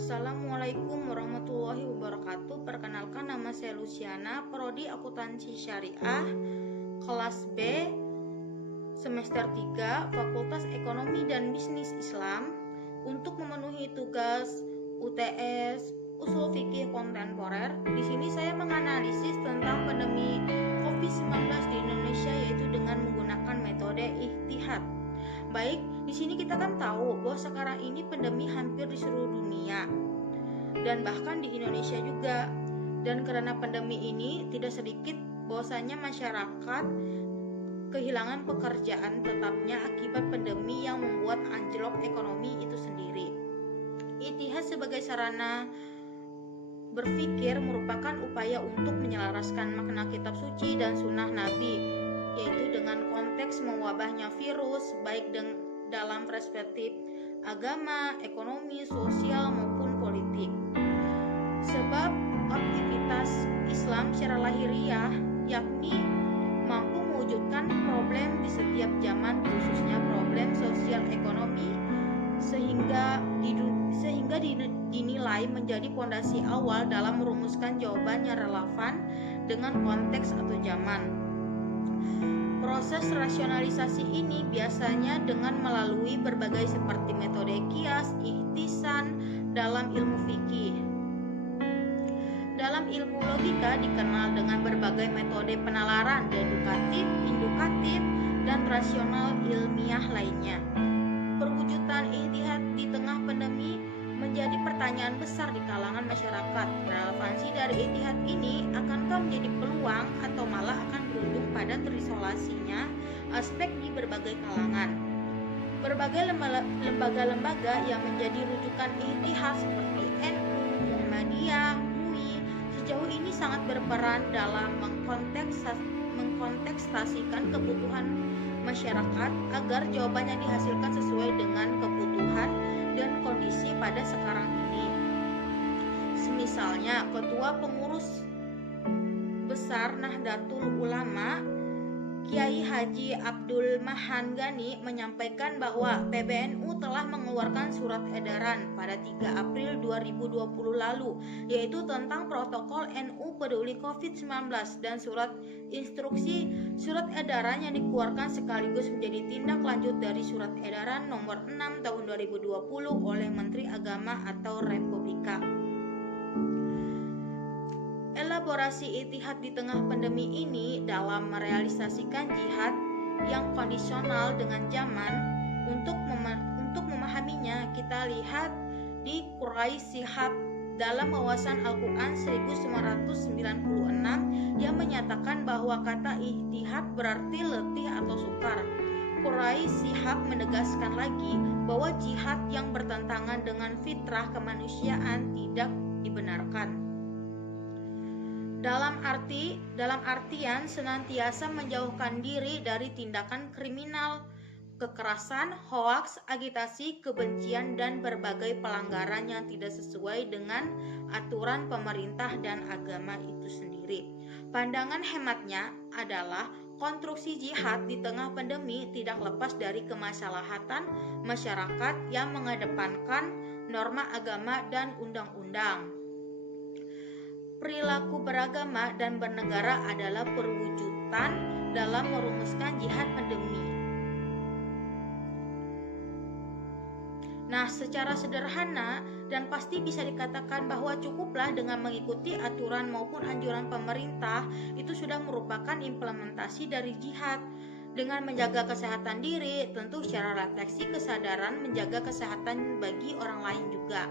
Assalamualaikum warahmatullahi wabarakatuh. Perkenalkan, nama saya Luciana, Prodi Akuntansi Syariah, kelas B, semester 3, Fakultas Ekonomi dan Bisnis Islam. Untuk memenuhi tugas UTS Usul Fikih Kontemporer, di sini saya menganalisis tentang pandemi COVID-19 di Indonesia, yaitu dengan menggunakan metode ijtihad. Baik, di sini kita kan tahu bahwa sekarang ini pandemi hampir di seluruh dunia dan bahkan di Indonesia juga. Dan karena pandemi ini tidak sedikit bahwasanya masyarakat kehilangan pekerjaan tetapnya akibat pandemi yang membuat anjlok ekonomi itu sendiri. Ijtihad sebagai sarana berpikir merupakan upaya untuk menyelaraskan makna kitab suci dan sunnah Nabi, yaitu dengan konteks mewabahnya virus, baik dalam perspektif agama, ekonomi, sosial maupun politik. Sebab aktivitas Islam secara lahiriah yakni mampu mewujudkan problem di setiap zaman, khususnya problem sosial ekonomi, sehingga dinilai menjadi fondasi awal dalam merumuskan jawaban yang relevan dengan konteks atau zaman. Proses rasionalisasi ini biasanya dengan melalui berbagai seperti metode kias, ihtisan dalam ilmu fikih. Dalam ilmu logika dikenal dengan berbagai metode penalaran, dedukatif, indukatif, dan rasional ilmiah lainnya. Perwujudan ijtihad di tengah pandemi menjadi pertanyaan besar di kalangan masyarakat. Relevansi dari ijtihad ini akankah menjadi peluang atau malah akan berujung pada terisolasinya aspek di berbagai kalangan. Berbagai lembaga-lembaga yang menjadi rujukan ijtihad seperti NU, Muhammadiyah, MUI sejauh ini sangat berperan dalam mengkontekstasikan kebutuhan masyarakat agar jawabannya dihasilkan sesuai dengan kebutuhan dan kondisi pada sekarang ini. Misalnya, Ketua Pengurus Besar Nahdlatul Ulama Kiai Haji Abdul Mahan Gani menyampaikan bahwa PBNU telah mengeluarkan surat edaran pada 3 April 2020 lalu, yaitu tentang protokol NU peduli COVID-19 dan surat edaran yang dikeluarkan sekaligus menjadi tindak lanjut dari surat edaran nomor 6 tahun 2020 oleh Menteri Agama atau Republika. Elaborasi ijtihad di tengah pandemi ini dalam merealisasikan jihad yang kondisional dengan zaman. Untuk memahaminya, kita lihat di Quraish Shihab dalam wawasan Al-Quran 1996 yang menyatakan bahwa kata ijtihad berarti letih atau sukar. Quraish Shihab menegaskan lagi bahwa jihad yang bertentangan dengan fitrah kemanusiaan tidak dibenarkan. Dalam artian senantiasa menjauhkan diri dari tindakan kriminal, kekerasan, hoaks, agitasi, kebencian, dan berbagai pelanggaran yang tidak sesuai dengan aturan pemerintah dan agama itu sendiri. Pandangan hematnya adalah konstruksi jihad di tengah pandemi tidak lepas dari kemaslahatan masyarakat yang mengedepankan norma agama dan undang-undang. Perilaku beragama dan bernegara adalah perwujudan dalam merumuskan jihad pandemi. Nah, secara sederhana dan pasti bisa dikatakan bahwa cukuplah dengan mengikuti aturan maupun anjuran pemerintah itu sudah merupakan implementasi dari jihad. Dengan menjaga kesehatan diri, tentu secara refleksi kesadaran menjaga kesehatan bagi orang lain juga.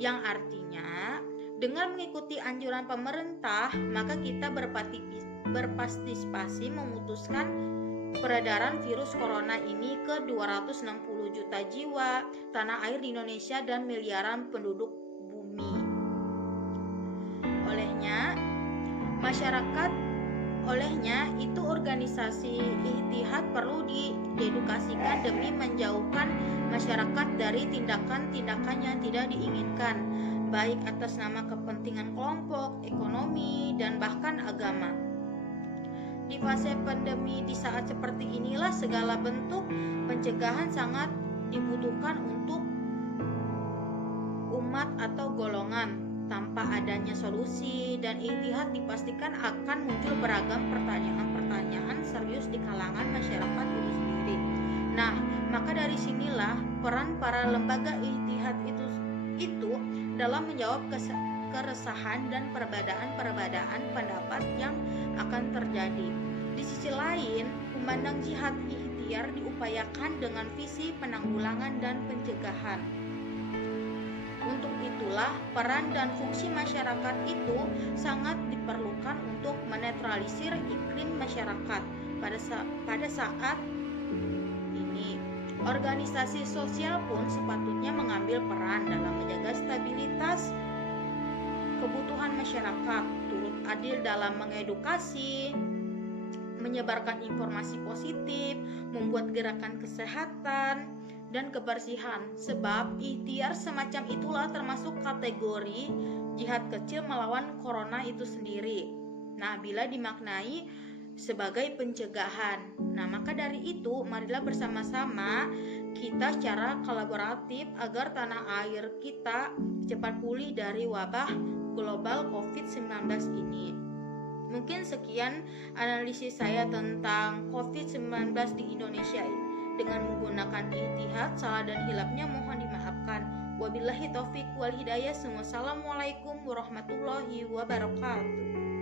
Yang artinya dengan mengikuti anjuran pemerintah, maka kita berpartisipasi memutuskan peredaran virus corona ini ke 260 juta jiwa tanah air di Indonesia dan miliaran penduduk bumi. Olehnya itu organisasi ijtihad perlu diedukasikan demi menjauhkan masyarakat dari tindakan-tindakan yang tidak diinginkan, baik atas nama kepentingan kelompok, ekonomi, dan bahkan agama. Di fase pandemi di saat seperti inilah segala bentuk pencegahan sangat dibutuhkan untuk umat atau golongan. Tanpa adanya solusi dan ijtihad dipastikan akan muncul beragam pertanyaan-pertanyaan serius di kalangan masyarakat itu sendiri. Nah, maka dari sinilah peran para lembaga ijtihad itu dalam menjawab keresahan dan perbedaan pendapat yang akan terjadi. Di sisi lain, memandang jihad ikhtiar diupayakan dengan visi penanggulangan dan pencegahan. Untuk itulah peran dan fungsi masyarakat itu sangat diperlukan untuk menetralisir iklim masyarakat pada saat ini. Organisasi sosial pun sepatutnya mengambil peran dalam menjaga stabilitas kebutuhan masyarakat, turut adil dalam mengedukasi, menyebarkan informasi positif, membuat gerakan kesehatan dan kebersihan, sebab ikhtiar semacam itulah termasuk kategori jihad kecil melawan corona itu sendiri. Nah, bila dimaknai sebagai pencegahan. Nah, maka dari itu marilah bersama-sama kita secara kolaboratif agar tanah air kita cepat pulih dari wabah global COVID-19 ini. Mungkin sekian analisis saya tentang COVID-19 di Indonesia. Dengan menggunakan ijtihad, salah dan hilapnya mohon dimaafkan. Wabillahi taufik wal hidayah. Wassalamualaikum warahmatullahi wabarakatuh.